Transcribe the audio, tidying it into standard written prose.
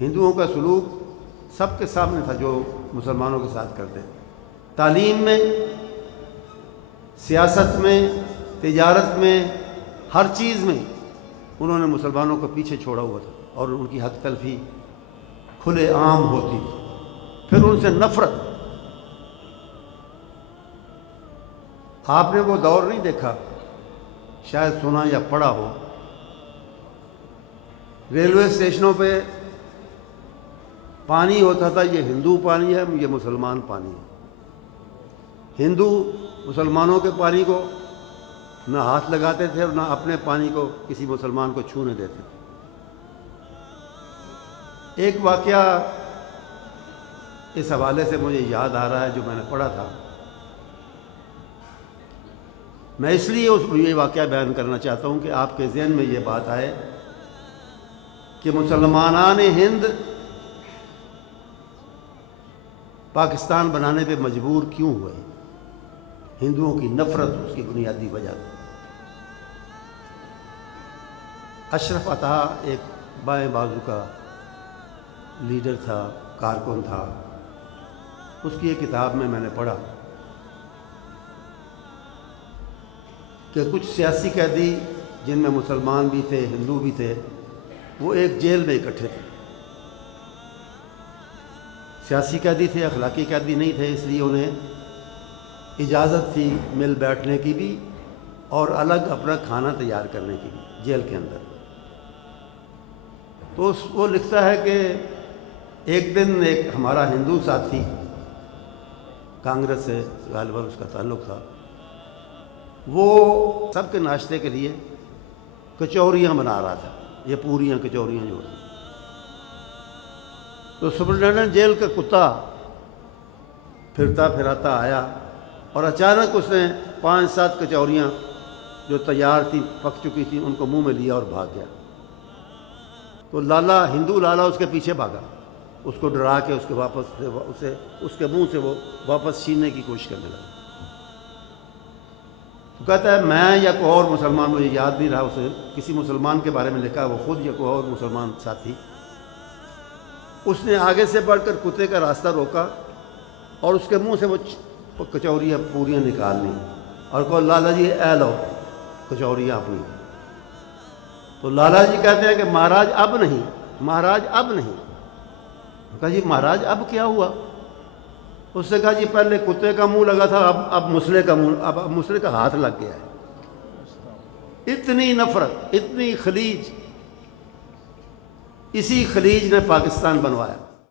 ہندوؤں کا سلوک سب کے سامنے تھا جو مسلمانوں کے ساتھ کرتے. تعلیم میں، سیاست میں، تجارت میں، ہر چیز میں انہوں نے مسلمانوں کو پیچھے چھوڑا ہوا تھا اور ان کی حق تلفی کھلے عام ہوتی تھی. پھر ان سے نفرت. آپ نے وہ دور نہیں دیکھا، شاید سنا یا پڑھا ہو، ریلوے اسٹیشنوں پہ پانی ہوتا تھا، یہ ہندو پانی ہے، یہ مسلمان پانی ہے. ہندو مسلمانوں کے پانی کو نہ ہاتھ لگاتے تھے اور نہ اپنے پانی کو کسی مسلمان کو چھونے دیتے تھے. ایک واقعہ اس حوالے سے مجھے یاد آ رہا ہے جو میں نے پڑھا تھا. میں اس لیے یہ واقعہ بیان کرنا چاہتا ہوں کہ آپ کے ذہن میں یہ بات آئے کہ مسلمانان ہند پاکستان بنانے پہ مجبور کیوں ہوئے. ہندوؤں کی نفرت اس کی بنیادی وجہ تھی. اشرف عطا ایک بائیں بازو کا لیڈر تھا، کارکن تھا. اس کی ایک کتاب میں نے پڑھا کہ کچھ سیاسی قیدی جن میں مسلمان بھی تھے، ہندو بھی تھے، وہ ایک جیل میں اکٹھے تھے. سیاسی قیدی تھے، اخلاقی قیدی نہیں تھے، اس لیے انہیں اجازت تھی مل بیٹھنے کی بھی اور الگ اپنا کھانا تیار کرنے کی بھی جیل کے اندر. تو وہ لکھتا ہے کہ ایک دن ایک ہمارا ہندو ساتھی، کانگریس سے غالباً اس کا تعلق تھا، وہ سب کے ناشتے کے لیے کچوریاں بنا رہا تھا. یہ پوریاں کچوریاں جو ہوتی. تو سپرنٹینڈنٹ جیل کا کتا پھرتا پھراتا آیا اور اچانک اس نے 5-7 کچوریاں جو تیار تھیں، پک چکی تھیں، ان کو منہ میں لیا اور بھاگ گیا. تو لالا، ہندو لالا اس کے پیچھے بھاگا، اس کو ڈرا کے اس کے منہ سے وہ واپس چھیننے کی کوشش کرنے لگا. تو کہتا ہے میں یا کوئی اور مسلمان، مجھے یاد نہیں رہا، اسے کسی مسلمان کے بارے میں لکھا، وہ خود یا کوئی اور مسلمان ساتھی، اس نے آگے سے بڑھ کر کتے کا راستہ روکا اور اس کے منہ سے وہ کچوریاں پوریاں نکال لیں اور کہو لالا جی اے لو کچوریاں اپنی. تو لالا جی کہتے ہیں کہ مہاراج اب نہیں، مہاراج اب نہیں. کہا جی مہاراج اب کیا ہوا؟ اس نے کہا جی پہلے کتے کا منہ لگا تھا، اب مسلے کا منہ، اب مسلے کا ہاتھ لگ گیا ہے. اتنی نفرت، اتنی خلیج. اسی خلیج نے پاکستان بنوایا.